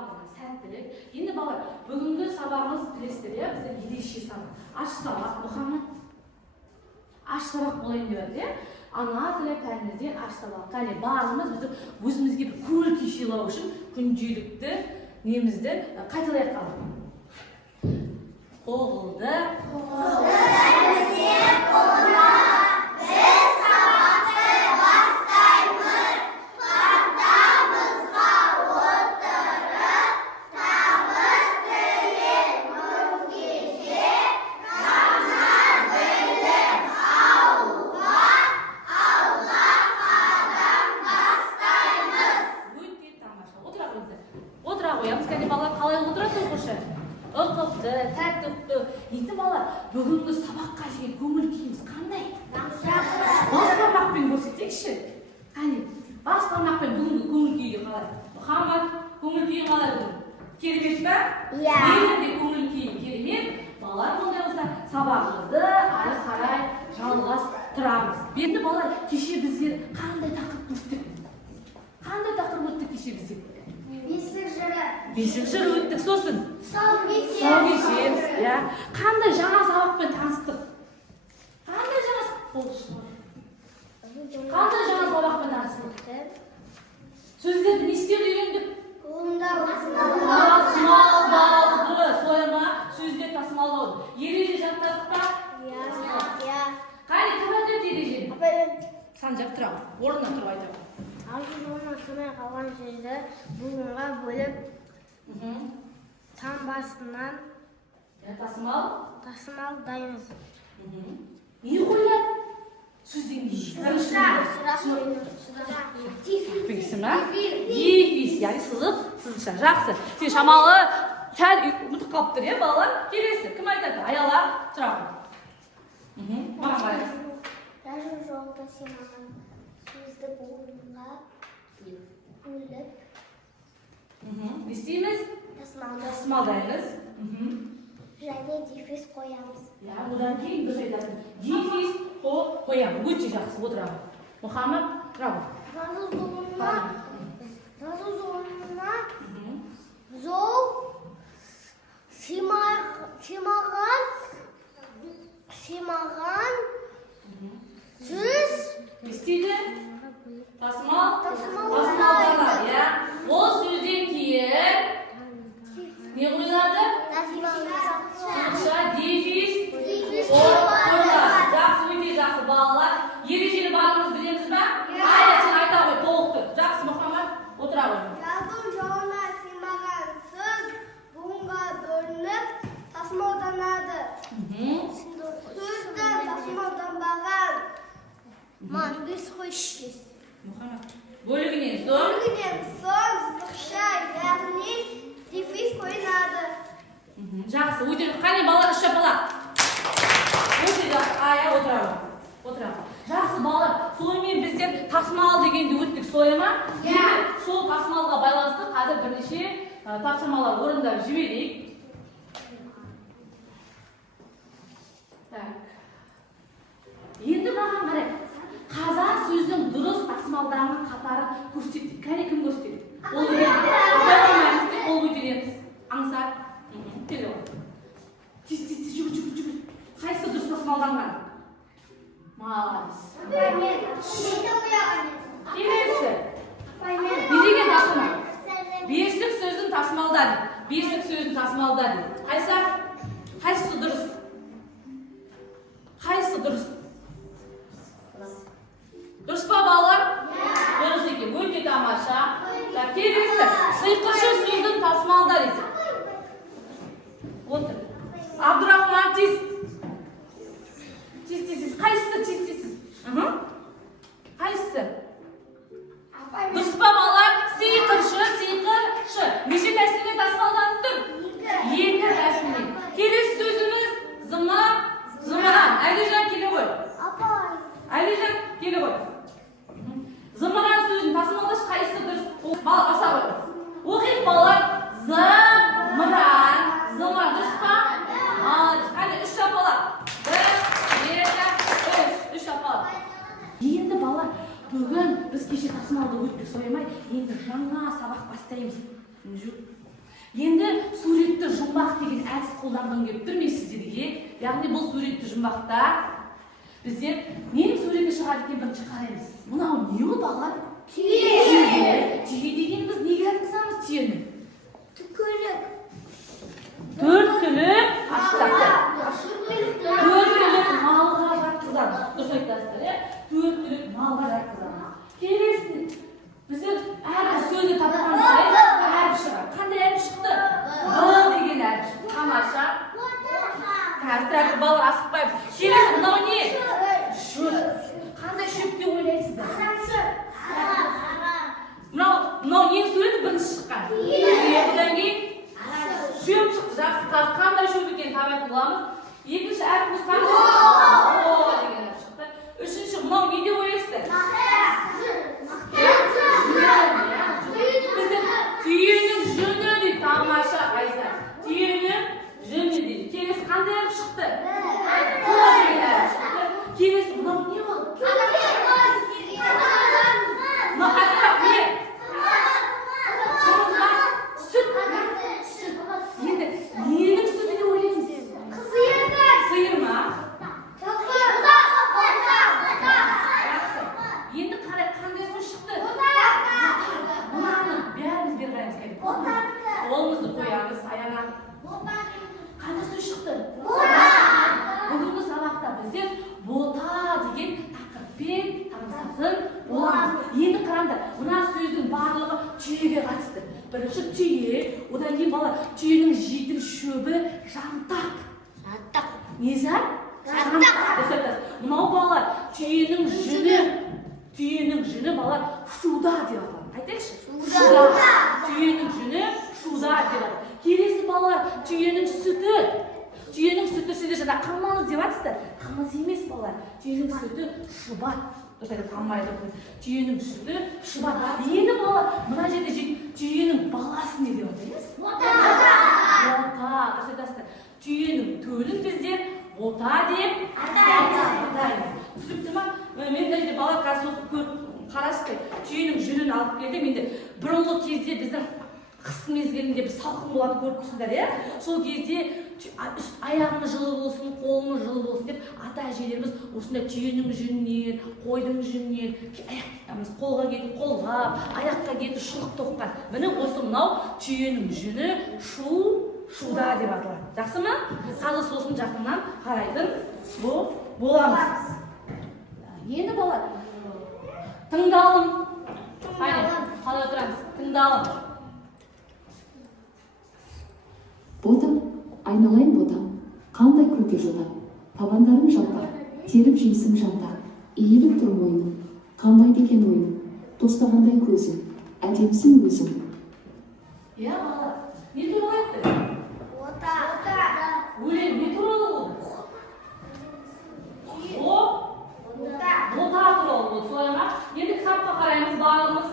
барлығына сәттілік. Енді балалар, бүгінгі сабағымыз білесіздер, иә, бізде ерекше сабақ. Аш сабақ, Мұхаммад. Аш сабақ болайын деп жатыр, иә. Ана тілі пәнімізде аш сабақ. Қане, барлығымыз өзімізге бір көңіл күй сыйлау үшін күнделікті немізді қайталай қалып. Қолды. Енді балалар, бүгінгі сабаққа жеген көңіл күйіміз қандай? Бас бармақпен көрсетейікші. Қане, бас бармақпен бүгінгі көңіл күйге қалай? Мұхаммад, көңіл күйі қалай бүгін? Керемет па? Иә. Менің де көңіл күйім керемет. Балалар, ондай болса, сабағымызды ары қарай жалғастырамыз. Енді балалар, кеше біздер қандай тақырып өттік? Қандай тақырып өттік кеше біздер? Бесік жыры өттік, сосын? Тұсаукесер. Қандай жаңа сабақпен таныстық? Қандай жаңа сабақпен таныстық? Сөздерді не істеуді үйрендік? Тасымалдауды, сойма сөздер тасымалдауды. Ереже жаттадық па? Қане, кім айтады ережені? Санжақ тұрам, орнына тұрып айтады. Алтын орнына сырмай қалған сөзді буынға бөліп, сан басынан тасымалдаймыз. Не қояды? Сөзден кейін. Дефис, яғни сызық, сызықша. Жақсы. Сен шамалы сәл ұмытып қалып тұр, е, балалар? Келесі, кім айтады? Аялар, тұрақын. Маған қарайсыз. Даже жолда сенаған сөзді буынға бөліп. Не істейміз? Тасымалдаймыз. Және дефис қоямыз. Одан кейін біз айтасың. Дефис қоямыз. Өте жақсы, отырамын. Мұхаммад, тұрабы. Жазу жолына жол симаған сөз не істейді? Тасымалданады, иә. Ол сөзден кейін не қойылады? Сызықша, дефис қойылады. Жақсы, өте жақсы балалар. Ережені барлығымыз білеміз ба? Айда, сен айта ғой, толықты. Жақсы, Мұхаммад, отыра ғой. Жазу жолына симаған сөз буынға бөлініп тасымалданады. Сөзді тасымалданбаған маңыз қойшыз. Бөлігінен соң сызықша, яғни дефис қойылады. Жақсы, өте қане балалар үш жапалақ. Өте жақсы, ая, отыра. Жақсы балалар, сонымен біздер тасымал дегенді өттік, солай ма? Сол тасымалға байланысты қазір бірнеше тапсырмалар орындап жіберейік. Енді маған қарай, қазақ сөздің дұрыс тасымалданған қатарын көрсеттік. Кәне кім көрсетеді? Ол көтереміз. Аңсар. Келе ғой. Тез, жүгір. Қайсы дұрыс тасымалданған? Молодец. Келесі. Не деген тасымал? Бесік сөзін тасымалдады. Қайсысы дұрыс? Дұрыс па балалар? Дұрыс екен, өте тамаша. Келесі, сыйқыршы сөзін тасымалдады. Отыр. Абдурахман, тез. Қайсысы тез? Қайсысы? Дұрыс па балалар? Сыйқыршы. Неше тәсілмен тасымалданып тұр? Екі тәсілмен. Келесі сөзіміз зымыран. Әлижан келе ғой. Зымыран сөзін тасымалдаш қайсысы дұрыс? Бала баса ғой. Оқиық балалар. Зымыран. Дұрыс па? Қане, үш шапалақ. 1, 2, 3 шапалақ. Енді балалар, бүгін біз кеше тасымалды өттік, соймай, енді жаңа сабақ бастаймыз. Енді суретті жұмбақ деген әдіс қолданғым келіп тұр мен сіздерге. Яғни бұл суретті жұмбақта біздер ненің суреті шығады екен бірінші қараймыз. Мынау не ол балалар? Түйе. Түйе дегеніміз неге жатқызамыз түйені? Түкөлік. Төрт түлік малға жатқызамыз. Дұрыс айтасыздар, иә? Төрт түлік малға жатқызамыз. Келесін біздер әрбір сөзді тапқан сайын әріп шығады. Қандай әріп шықты? Б деген әріп шықты. Тамаша. Қазір балалар асықпайды. Келесін мынау не? Шөп. Қандай шөп деп ойлайсыздар? Мынау ең суреті бірінші шыққан. Одан кейін шөп шықты. Жақсы, қазір қандай шөп екенін табатын боламыз. Екінші әріпіміз қандай шықты? О деген әріп шықты. Үшінші мынау не деп ойлайсыздар? Түйенің жүні дейді. Тамаша Айса. Түйенің жүні дейді. Келесі қандай әріп шықты? Қ деген әріп шықты. Келесі мынау не ол? Мынау айтпақ не? Сүт. Енді ненің сүті деп ойлаймыз? Сиыр ма? Енді қарай қандай сөз шықты? Мынаның бәріміз бері қараймыз келіп. Қолымызды қоямыз, аяғына. Қандай сөз шықты? Бүгінгі сабақта біздер бота деген тақырыппен танысатын боламыз. Енді қараңдар, мына сөздің барлығы түйеге қатысты. Бірінші түйе, одан кейін бала түйенің жейтін шөбі жантақ. Не зат? Жантақ. Мынау бала түйенің жүні. Түйенің жүні бала шуда деп аталады. Айтайықшы? Шуда. Түйенің жүні шуда деп аталады. Келесі балалар түйенің сүті. Түйенің сүті сіздер жаңа қамыз деп атсыздар. Қамыз емес балалар. Түйенің сүті шұбат. Дұрыс айтады, қамайды. Түйенің сүті шұбат. Енді балалар мына жерде түйенің баласы не деп атаймыз? Бота. Дұрыс айтасыздар. Түйенің төлін біздер бота деп атаймыз. Түсінікті ма? Мен мына жерде балалар қазір көріп қарасыздар. Түйенің жүнін алып келдім. Енді бұрынғы кезде біздің қыс мезгілінде бір салқын болады көріп тұрсыңдар, иә? Сол кезде аяғымыз жылы болсын, қолымыз жылы болсын деп ата-әжелеріміз осындай түйенің жүнінен, қойдың жүнінен, қолға кетіп қолғап, аяққа кетіп шұлық тоққан. Міне осы мынау түйенің жүні шуда деп аталады. Жақсы ма? Қазір сосын жақыннан қарайтын боламыз. Енді балалар, тыңдалым. Қалай отырамыз? Тыңдалым. Ботам, айналайын ботам, қандай күлкі жота, табандарың жалпақ, теріп жейсің жанта, иіліп тұр мойның, қандай екен ойның, тостағандай көзің, әдемсің өзің. Иә, бала, не туралы айтты? Бота. Өлең не туралы болды? Бота туралы болды, солай ма? Енді кітапқа қараймыз барлығымыз.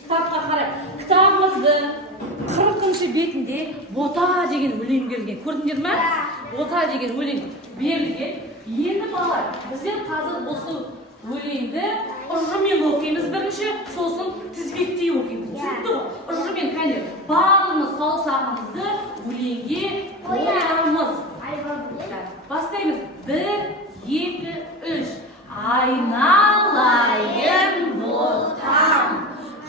Кітапқа қарай. Кітабымыздың 40-шы бетінде бота деген өлең берілген. Көрдіңдер ме? Бота деген өлең берілген. Енді балалар, біздер қазір осы өлеңді ұжыммен оқимыз бірінші, сосын тізбектей оқимыз. Түсінікті ғой? Ұжыммен кәне барлығымыз саусағымызды өлеңге қоямыз. Бастаймыз. 1, 2, 3. Айналайын ботам,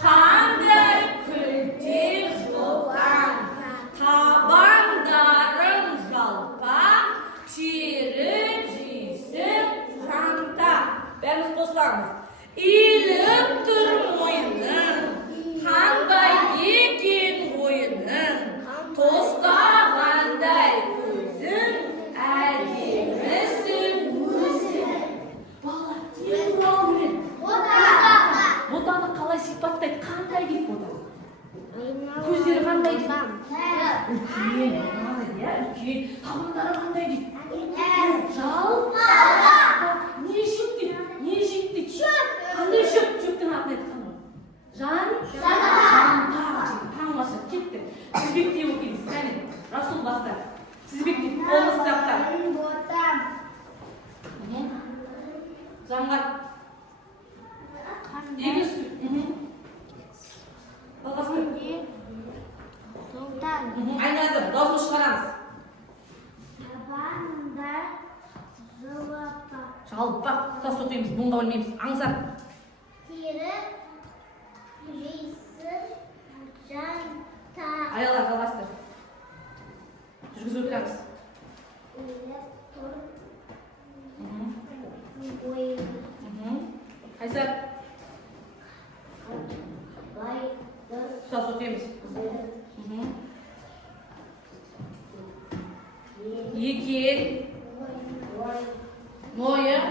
қандай күлте жотам, табандарың жалпақ, теріп жейсің жанта. Бәріміз қосыламыз. Иіліп тұр мойның, қандай екен ойының, тостағандай көзің, әдемісің өзің. Балалар, не туралы өлең? Ботаны қалай сипаттайды? Қандай дейді бота? Көздері қандай дейді? Үлкен, үлкен. Табандары қандай дейді? Жалпақ. Не шөп дейді? Не жейді дейді? Қандай шөп? Шөптің атын айтқан ғой. Жантақ дейді. Тамаша, кеттік. Тізбектей оқимыз. Кәне, Расул баста. Тізбектей, қолымыз кітапта. Жаңғат. Екінші. Балғасы. онда өлмейміз. Аңсар. Тері, жейсін, жанта. Аяла жалғастыр. Жүргізіп отырамыз. Үйлеп тұр. Мгм. Ойын. Мгм. Қайсар. Байды. Тұтас өтеміз. Мгм. Екел. Мойын.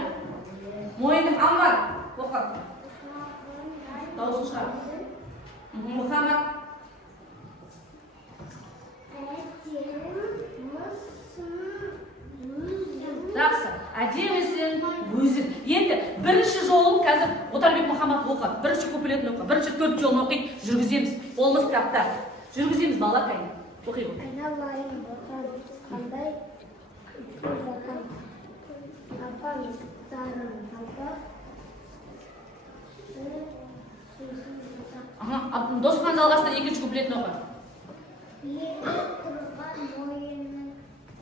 Мойынның амбар. Оқы. Дауысын шығар. Мұхаммад. Жақсы. Әдемісің, өзің. Енді бірінші жолын қазір Отарбек Мұхаммад оқы. Бірінші куплетін оқы. Бірінші 4 жолын оқиды, жүргіземіз. Болмыс кітапта. Жүргіземіз балақай. Оқиды. Айналайын ботам, қандай ботам. Апам сарын апа. Досқан жалғастыр, екінші куплетін оқы. Еріп тұрған мойының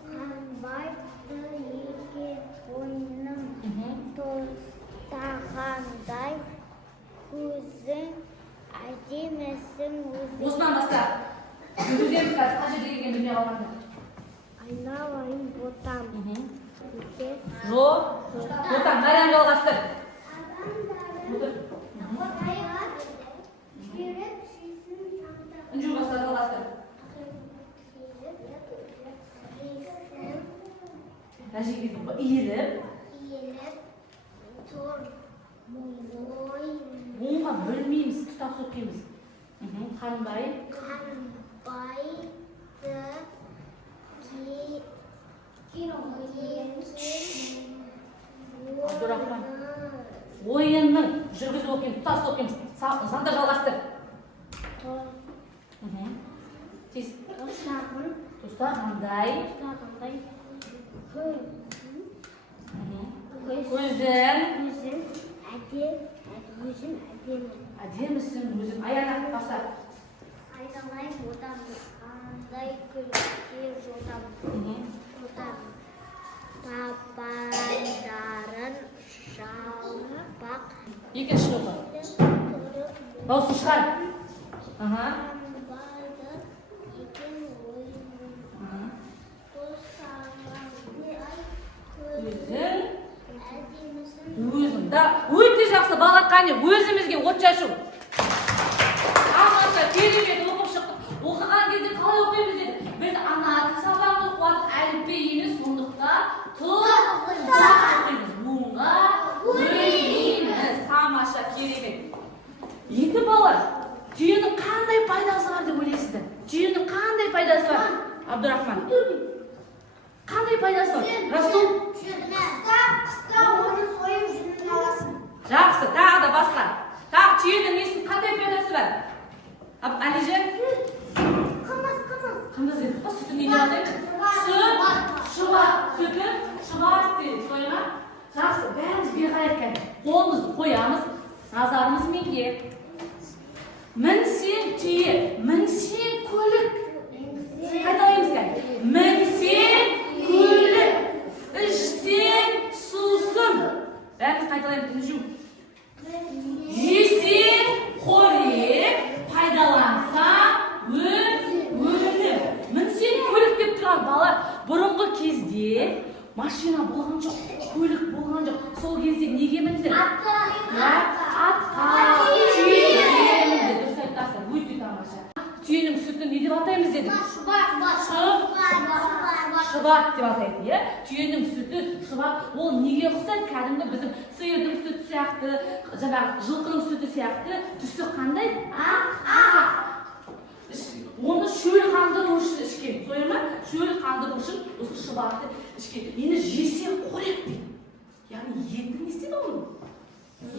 қанбайды екен ойының тостағандай көзің әдемісің өзің. Осынан баста. Жүргіземіз қазір, қай жерде келген білмей қалғанда. Айналайын ботам. Жоқ. Ботам, Мариян жалғастыр. Үнжу баста жалғастыр. Әжеге иіліп. Тұр мойын. Оңға бөлмейміз, тұтас өтеміз. Қанбай. Қанбайды Абдурахман. Ойынның жүргізіп оқимыз, тұтас оқимыз. Сандар жалғастыр. Тез. Тұстағандай. Көзің. Әдемісің, өзің. Аяғын баса. Айналайын ботам, қандай күлке жотам. Табандарын жалпақ. Екінші оқы. Дауысын шығар. Қанбайды екен ойының. Өзің. Әдемісің. Өзің. Да, өте жақсы балаққаны өзімізге от шашу. Аманша, керемет оқып шықтық. Оқыған кезде қалай оқимыз деді. Біз ана тіл сабағын оқып әліппе емес, сондықтан тұтас оқимыз. Буынға бөлмейміз. Тамаша, керемет. Енді балалар, түйенің қандай пайдасы бар деп ойлайсыздар? Түйенің қандай пайдасы бар? Абдурахман. Қандай пайдасы бар? Расул. Қыста оны сойып жүнін аласың. Жақсы, тағы да басқа. Тағы түйенің несінің қандай пайдасы бар? Әлиже? Қымыз. Қымыз еді. Сүтін не деп атаймыз? Шұбат. Сүтін шұбат дейді. Сойма? Жақсы, бәріміз бері қарайық. Қолымызды қоямыз, назарымыз менге. Мінсең түйе, мінсең көлік. Қайталаймыз кәне. Мінсең көлік, ішсең сусын. Бәріміз қайталаймыз. Үнжу. Жесең қорек, пайдалансаң өнім. Мінсең көлік деп тұрған бала, бұрынғы кезде машина болған жоқ, көлік болған жоқ. Сол кезде неге мінді? Атқа, түйеге мінді. Дұрыс айтасың, өте тамаша. Түйенің сүтін не деп атаймыз дедік? Шұбат деп атайды, иә? Түйенің сүті, шұбат, ол неге ұқсайды? Кәдімгі біздің сиырдың сүті сияқты, жаңағы жылқының сүті сияқты, түсі қандай? Ақ. Оны шөл қандыру үшін ішкен. Сойыр ма? Шөл қандыру үшін осы шұбатты ішкен. Енді жесең қорек дейді. Яғни етін не істейді оның?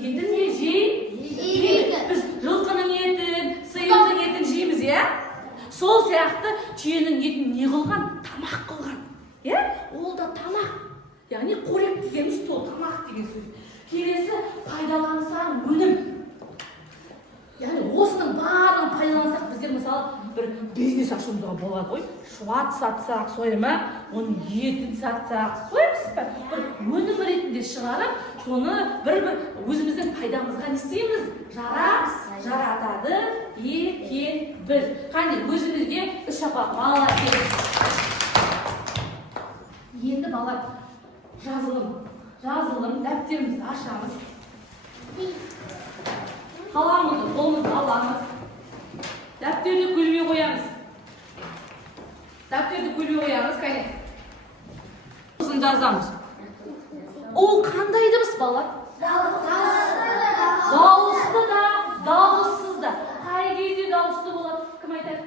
Етін не жейді? Біз жылқының етін, сиырдың етін жейміз, иә? Сол сияқты түйенің етін не қылған? Тамақ қылған. Иә? Ол да тамақ. Яғни қорек дегеніміз сол тамақ деген сөз. Келесі пайдалансаң өнім. Яғни осының барлығын пайдалансақ, біздер мысалы бір бизнес ашуымызға болады ғой. Шұбат сатсақ, сойыр ма? Оның етін сатсақ, қоймыз ба? Бір өнім ретінде шығарып, соны бір өзіміздің пайдамызға не істейміз? Жаратады екенбіз. Қане өзімізге іс апақ балалар керек. Енді балалар жазылым дәптерімізді ашамыз. Қаламызды қолымызды аламыз. Дәптерді көлбей қоямыз. Қане. Сосын жазамыз. Ол қандай дыбыс балалар? Дауысты да, дауыссыз да. Қай кезде дауысты болады? Кім айтады?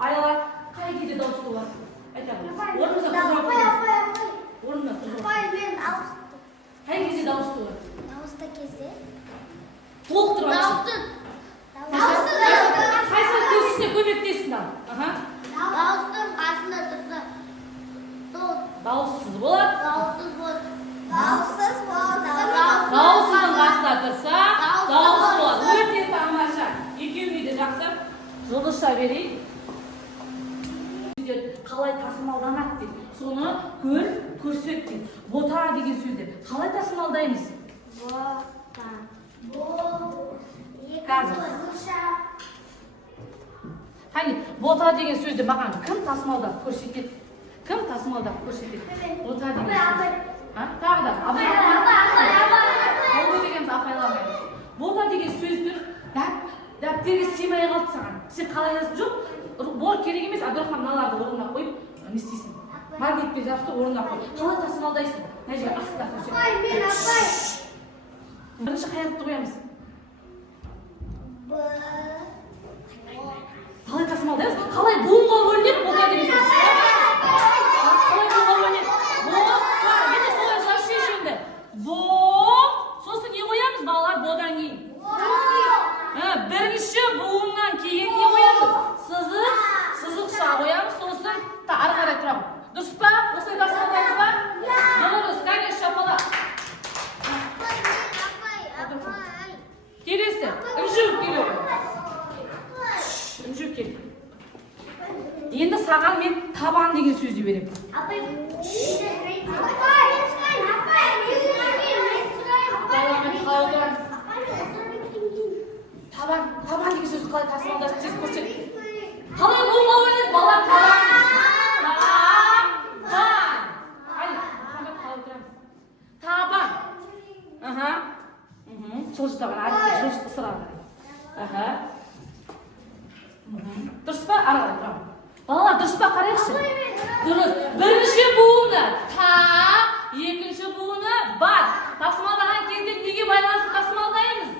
Айла, қай кезде дауысты болады? Айтамын. Орнына тұрып. Қай кезде дауысты болады? Дауысты кезде. Толықтырып айтшы. Қайсы көзісіне көмектессін ал. Дауыстың қасында тұрса, Дауыссыз болады. дауыссыз болады. Дауыссыз болады. Дауыссыздың қасында тұрса, дауысты болады. Өте тамаша. Екеуіне де жақсы жылдыша берейін. Қалай тасымалданады дейді. Соны көрсет дейді. Бота деген сөздер. Қалай тасымалдаймыз? Қане, бота деген сөзді маған кім тасымалдап көрсетеді? Бота деген сөз. Тағы да. Абай. Дегеніміз апайламаймыз. Бота деген сөзді дәптерге сыймай қалды саған. Сен қалай жазып жоқ? Бор керек емес, Абдырахман мыналарды орнына қойып, не істейсің? Магнитпен жарықты орнына қойып. Қалай тасымалдайсың? Мына жерге астына көрсет. Бірінші қай әріпті қоямыз? Қалай тасымалдаймыз? Қалай буынға бөлінеді бота деген сөз? Қалай буынға бөлінеді? Енді солай жазып шешімді. Сосын не қоямыз балалар бодан кейін? Бірінші буыннан кейін не қоямыз? Сызықша қоямыз, сосын ары қарай тұрамыз. Дұрыс па? Осылай тасымалдаймыз ба? Дұрыс, конечно, шапала. Келесі, үмжіп келу. Үмжіп кел. Енді саған мен табан деген сөзді беремін. Табан деген сөзді қалай тасымалдасын тез көрсет. Қалай болма ойнайды балар табан. Табан. Жылжы табан, жылжы ысырады. Дұрыс па? Ары қарай тұрамын. Балалар дұрыс па? Қарайықшы. Дұрыс. Бірінші буыны та, екінші буыны бат. Тасымалдаған кезде неге байланысты тасымалдаймыз?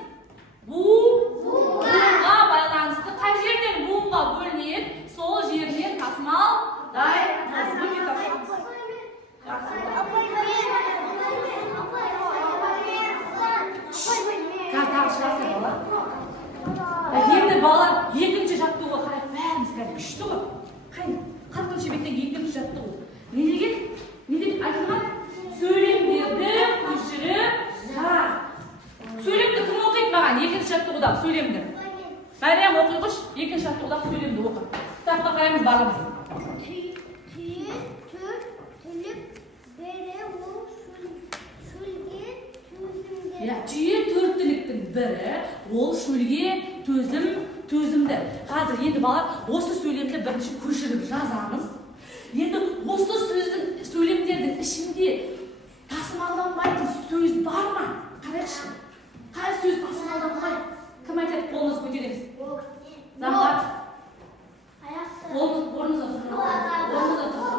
Буынға байланысты. Қай жерден буынға бөлінеді? Сол жерден тасымалдаймыз. Енді балалар екінші жаттығуға қарай бәріміз күшті ғой. Қырқыншы беттен екінші жаттығу. Не деген айтылған? Сөйлемдерді көшіріп жаз. Сөйлемді кім оқиды маған? Екінші жаттығуда сөйлемді. Мәриям оқиғыш, екінші жаттығуда сөйлемді оқы. Кітапқа қараймыз бағымыз. Түйе, түр, түліп, бірі ол шөлге төзімді. Түйе төрттіліктің бірі, ол шөлге төзімді. Қазір енді балар осы сөйлемді бірінші көшіріп жазамыз. Енді осы сөйлемдердің ішінде тасымалданбайтын сөз бар ма? Қарайықшы. Қай сөз тасымалданбайды? Кім айтады? Қолыңызды көтереміз. Замат. Орныңызға тұрып.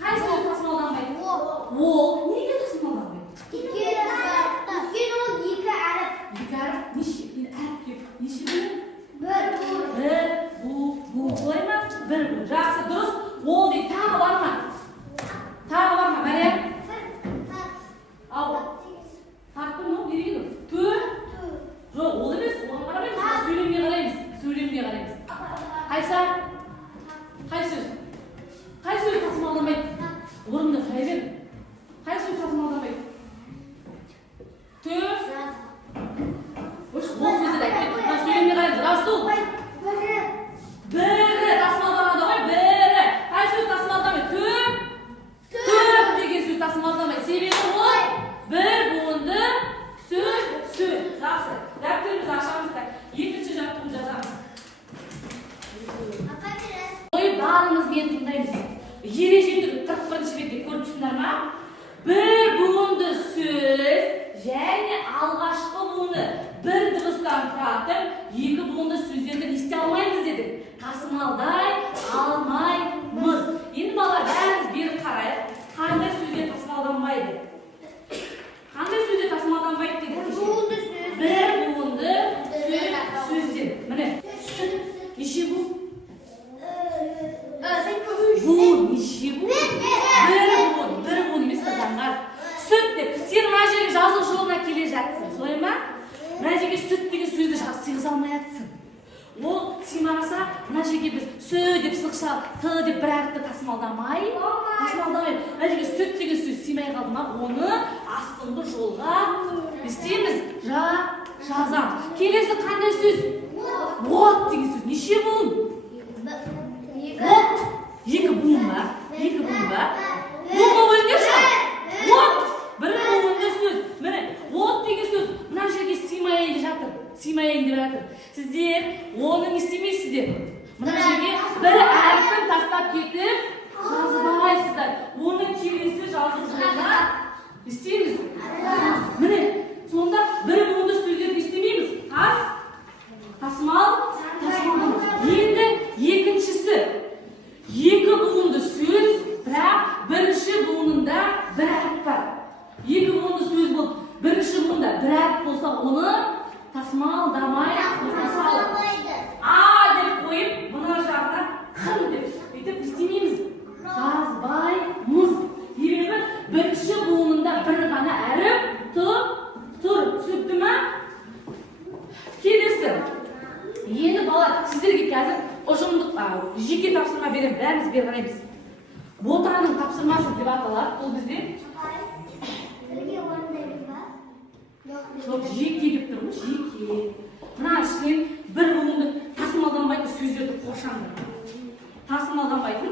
Қай сөз тасымалданбайды? Ол. Неге тасымалданбайды? Өйткені ол екі әріп. Екі әріп? Неше бөлім? Бір. Солай ма? Бір. Жақсы, дұрыс. Ол дейді. Тағы бар ма? Мәриям? Ал. Тарттың ол берейін. Төр? Жоқ, ол емес. Оған қарамаймыз. Сөйлемге қараймыз. Қай сөз? Қай сөз тасымалданбайды? Орынды қарай бер. Қай сөз тасымалданбайды? Төр? Ол сөзді айтты. Сөйлемге қараймыз. Расул? Бірі тасымалданады ғой, бірі. Қай сөз тасымалданбайды? Төр деген сөз тасымалданбайды. Себебі ол екі буынды сөздерді есте алмаймыз дедік. Тасымалдай алмаймыз. Енді балалар бәріміз бері қарайық. Қандай сөздер тасымалданбайды? Қандай сөздер тасымалданбайды дедік? Бір буынды сөздер. Міне, сүт неше буын? Буын неше буын? Бір буын емес қызандар. Сүт деп, сен мына жерге жазу жолына келе жатсың, солай ма? Мына жерге сүт деген сөзді сыйғыза алмай жатсың. Ол сыймаса, мына жерге біз сө деп сықша, т деп бір әріпті тасымалдамай. Мына жерге сүт деген сөз сыймай қалды ма, оны астыңғы жолға істейміз, жазамыз. Келесі қандай сөз? От деген сөз. Неше буын? От. Екі буын ба? Буын өзіне шығар. От. Бір буынды сөз. Міне, от деген сөз мына жерге сыймай жатыр. Сіздер оны не істемейсіздер. Мына жерге бір әріпін тастап кетіп жазбайсыздар. Оны келесі жазу жолына істейміз. Міне, сонда бір буынды сөздерді істемейміз. Тасымал. Енді екіншісі. Екі буынды сөз, бірақ бірінші буынында бір әріп бар. Екі буынды сөз болып, бірінші буында бір әріп болса, оны тасымалдамай А деп қойып, мына жағына қым деп бүйтіп істемейміз. Жазбаймыз. Себебі бірінші буынында бір ғана әріп тұр. Түсінікті ме? Келесі. Енді балалар, сіздерге қазір ұжымдық жеке тапсырма беремін. Бәріміз бері қараймыз. Ботаның тапсырмасы деп аталады. Бұл бізде жоқ, жеке деп тұрмыз, жеке. Мына ішінен бір буынды тасымалданбайтын сөздерді қоршаңдар. Тасымалданбайтын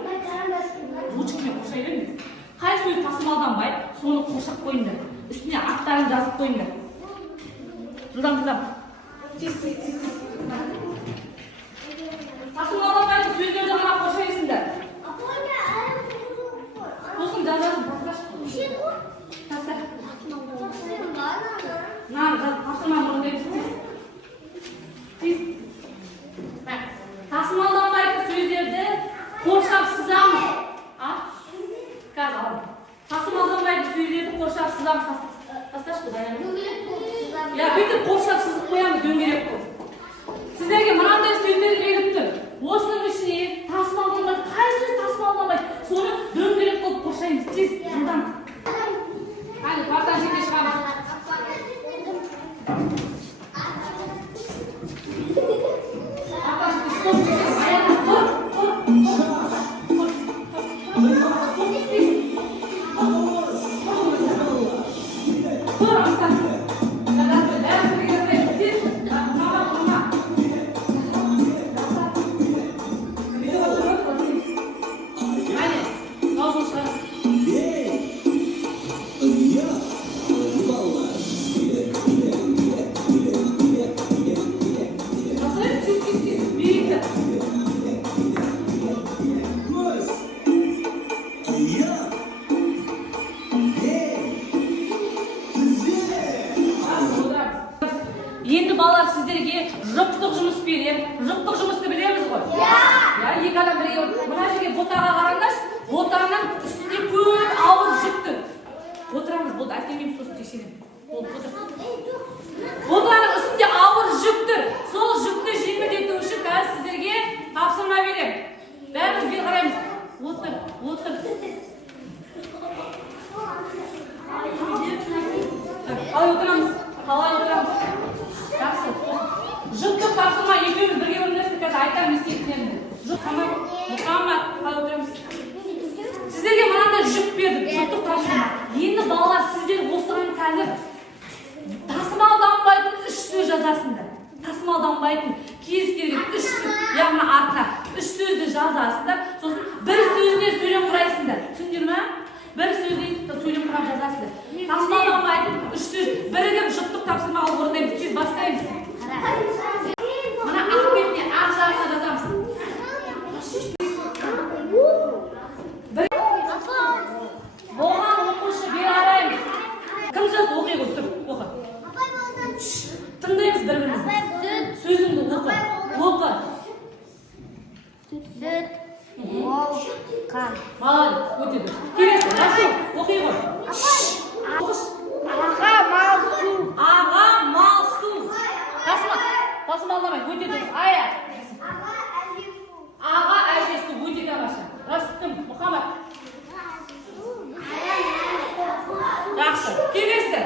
ручкамен қоршай беріңіз. Қай сөз тасымалданбайды, соны қоршап қойыңдар. Үстіне аттарын жазып қойыңдар. Жылдам. Тасымалданбайтын сөздерді ғана қоршайсыңдар. Сосын жазасын, таста. Тасымал тасымалданбайтын сөздерді қоршап сызамыз. Тасымалданбайтын сөздерді қоршап сызамыз. Тасташы бұдан. Бүйтіп қоршап сызып қоямыз дөңгелек қой. Сіздерге мынандай сөздер беріп тұр. Осының ішіне тасымалданбайды. Қай сөз тасымалданбайды? Соны дөңгелек қылып қоршаймыз. Тез, жылдам. Hadi partdan жеке шығамыз. Енді балалар сіздерге жұптық жұмыс берем. Жұптық жұмысты білеміз ғой? Екі адам бірге мына жерге ботаға қараңдаршы. Ботаның үстінде көп ауыр жүкті. Отырамыз, болды, әкелмейміз, сосын тексеремін. Ботаның үстінде ауыр жүктір. Сол жүкті жеңілдету үшін қазір сіздерге тапсырма берем. Бәріміз бері қараймыз. Отыр. Қалай отырамыз? Жақсы. Жұптық тапсырма екеуміз бірге орындайсыз, қазір айтамын естейтіндерімді. Мұхаммад, қалай отырамыз? Сіздерге мынандай жүк бердік, жұптық тапсырма. Енді балалар, сіздер осыған қазір тасымалданбайтын үш сөз жазасыңдар. Тасымалданбайтын кез келген үш сөз, яғни артына үш сөзді жазасыңдар. Сосын бір сөзіне сөйлем құрайсыңдар. Түсіндіңдер ме? Бір сөзіне сөйлем құрап жазасыңдар. Тасымалданбайтын үш сөз бірігіп жұптық тапсырмаға орындаймыз. Тез бастаймыз. Мына ақ бетіне ақ жағына жазамыз. Болған оқушы бері қараймыз. Кім жазды? Оқи ғой, тұр, оқы. Тыңдаймыз бір-бірімізді. Сөзіңді оқы. оқы. Сүт. Волқа. Молодец, өте дұрыс. Келесі, Расул, оқи ғой. Аға мал су. Аға мал су. Тасымалдамай, өте дұрыс. Ая. Аға әже су, өте тамаша. Рас кім? Мұхаммад. Жақсы. Келесі.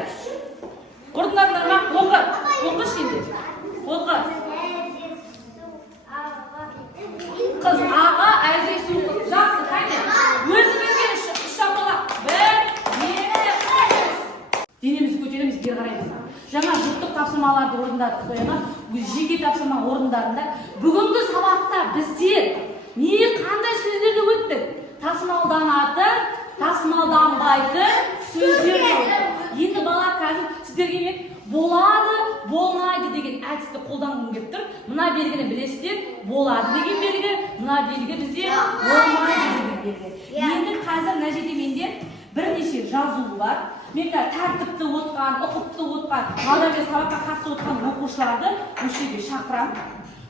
Орындарыңдар ма? Оқы. Оқы şimdi. Оқы. Қыз аға әже су. Жақсы, қайда? Өзімізге үш шапалақ. Бір, екі, денемізді көтереміз, бері қараймыз. Жаңа жұптық тапсырмаларды орындадық, сояна жеке тапсырма орындарында. Бүгінгі сабақта біздер қандай сөздерді өттік? Тасымалданатын, тасымалданбайтын сөздерді өттік. Енді бала қазір сіздерге мен болады, болмайды деген әдісті қолданғым келіп тұр. Мына белгіні білесіздер, болады деген белгі, мына белгі бізде болмайды деген белгі. Енді қазір мына жерде менде бірнеше жазу бар. Мен тәртіпті отқан, ұқыпты отқан, мадаммен сабаққа қатысып отқан оқушыларды өшеге шақырам.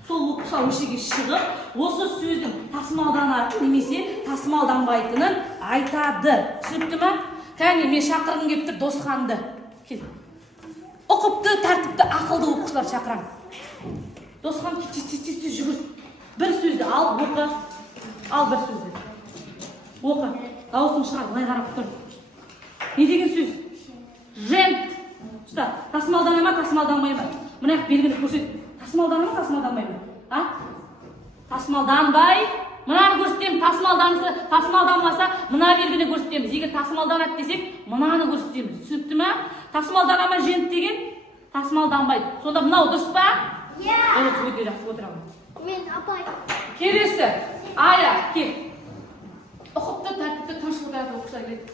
Сол оқушылар өшеге шығып, осы сөздің тасымалданатын немесе тасымалданбайтынын айтады. Түсінікті ме? Кәне, мен шақырғым келіп тұр Досханды. Кел. Ұқыпты, тәртіпті, ақылды оқушылар шақырам. Досхан, тез жүгір. Бір сөзді ал, оқы. Ал бір сөзді. Оқы. Дауысың шығар, былай қарап тұр. Не деген сөз? Жент. Ұста, тасымалдана ма, тасымалданбай ма? Мына белгіні көрсет. Тасымалдана ма, тасымалданбай ма? Тасымалданбай. Мынаны көрсетеміз. Тасымалданмаса, мына белгіні көрсетеміз. Егер тасымалданады десек, мынаны көрсетеміз. Түсінікті ме? Тасымалдана ма жент деген? Тасымалданбайды. Сонда мынау дұрыс па? Иә. Өте жақсы отырамын. Мен апай. Келесі. Ая, кел. Ұқыпты, тәртіпті, тыныш отыратын оқушылар келеді.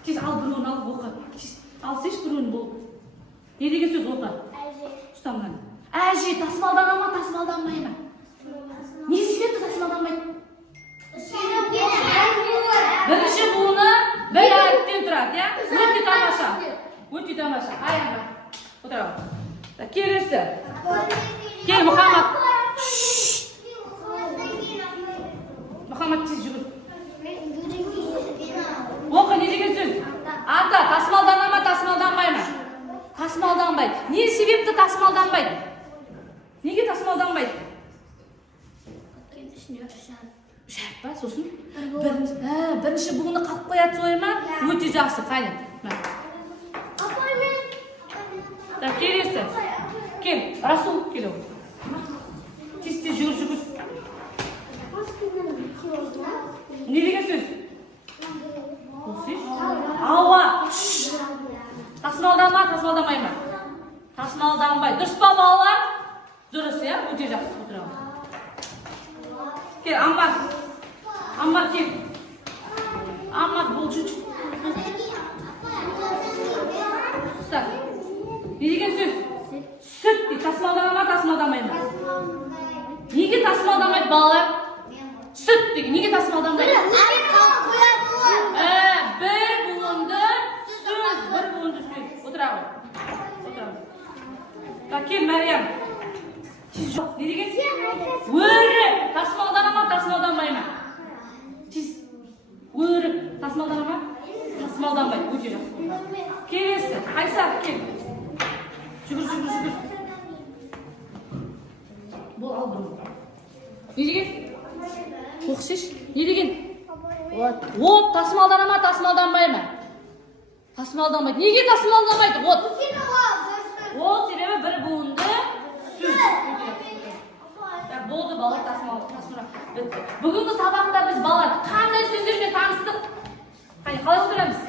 Тез ал біреуін алып оқы. Алсайшы біреуін бол. Не деген сөз оқы? Әже. Ұста мынаны. Әже, тасымалдана ма, тасымалданбай ма? Не себепті тасымалданбайды? Бірінші буыны бір әріптен тұрады, иә? Өте тамаша. Өте тамаша. Аяңға. Отырамын. Келесі. Кел, Мұхаммад. Мұхаммад, тез жүгір. Оқы, не деген сөз? Ата, тасымалдана ма, тасымалданбай ма? Тасымалданбайды. Не себепті тасымалданбайды? Неге тасымалданбайды? Шарт па, сосын? Бірінші бұғыны қалып қояды солай ма? Өте жақсы, қайын. Апай мен. Келесі. Кел, Расул, кел оғы. Тез жүгір. Не деген сөз? Ауа. Тасымалданма, тасымалданбай ма? Тасымалданбай. Дұрыс па балалар? Дұрыс, иә? Өте жақсы отырамын. Кел, Аммар. Аммар, кел. Аммар, бұл жүр. Ұста. Не деген сөз? Сүт. Тасымалдана ма, тасымалданбай ма? Неге тасымалданбайды балалар? Сүт деген. Неге тасымалданбайды? Бір буынды сөз. Отыра ғой. Кел, Мәриям. Не деген? Өрі. Тасымалдана ма, тасымалданбай ма? Өрі. Тасымалдана ма? Тасымалданбай. Өте жақсы. Келесі. Қайсар, кел. Жүгір. Бұл ал бұрын. Не деген? Оқсеш. Не деген? От. Тасымалдана ма, тасымалданбай ма? Тасымалданбайды. Неге тасымалданбайды? От себебі бір буынды сөз. Болды балалар тасымалданбайды. Бүгінгі сабақта біз балалар қандай сөздермен таныстық? Қалай отырамыз?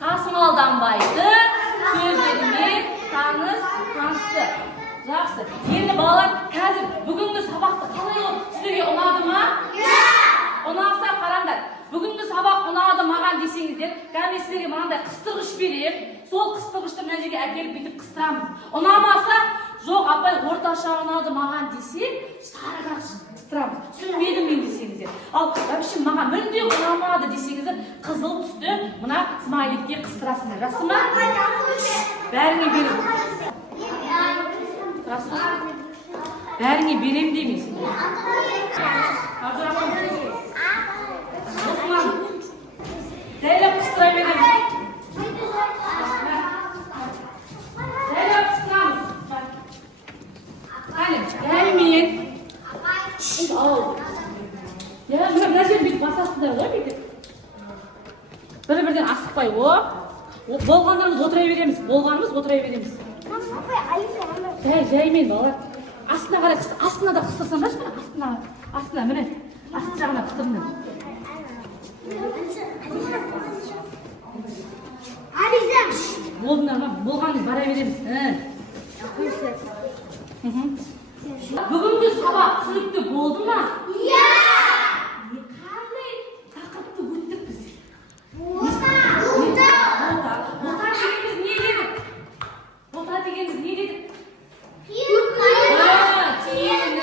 Тасымалданбайды сөздермен танысты. Жақсы. Енді балалар қазір бүгінгі сабақты қалай олып сіздерге ұнады ма? Ұнаса қараңдар. Бүгінгі сабақ ұнады маған десеңіздер, кәне сіздерге мынандай қыстырғыш берем. Сол қыстырғышты мына жерге әкеліп бүйтіп қыстырамыз. Ұнамаса, жоқ апай орташа ұнады маған десе, сарырақ қыстырамыз. Түсінбедім мен десеңіздер. Ал вообще маған мүлде ұнамады десеңіздер, қызыл түсті мына смайликке қыстырасыңдар. Жақсы ма? Бәріне беру. Расул. Бәріңе берем деймін. Ажыр апам. Осман. Дәйлеп қыстыра береміз. Дәйлеп қыстырамыз. Қане, дәлмен. Мына жер бүйтіп басасыңдар ғой бүйтіп. Бірі-бірден асықпай, болғандарымыз отыра береміз. Жаймен бала. Астына қарай, астына да қыстырсаңдаршы, астына, міне. Асты жағына қыстырыңдар. Болдыңдар ма? Болғанымыз бара береміз. Бүгінгі сабақ түсінікті болды ма? Иә! Қандай тақырыпты өттік біз? Бота дегеніміз не дедік? Түйенің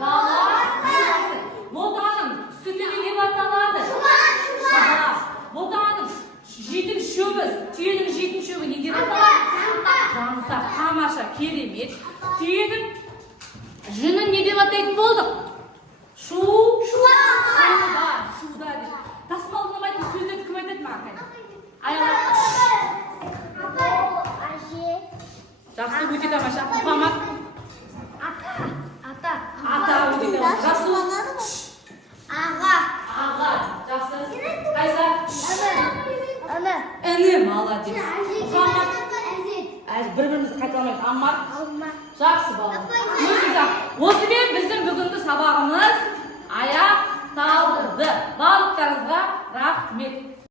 баласы. Ботаның сүті не деп аталады? Шаба. Ботаның жейтін шөбі, түйенің жейтін шөбі не деп аталады? Жансақ, тамаша, керемет. Түйенің жүнін не деп атайтын болдық? Шуда. Тасымалдамайтын сөздерді кім айтады маған? Жақсы, өте тамаша. Мұхаммад. Ата өте тамаша. Расул. Аға. Жақсы. Қайса? Іні. Молодец. Мұхаммад. Бір-бірімізді қайталамайды. Аммар. Жақсы бала. Өте жақсы. Осымен біз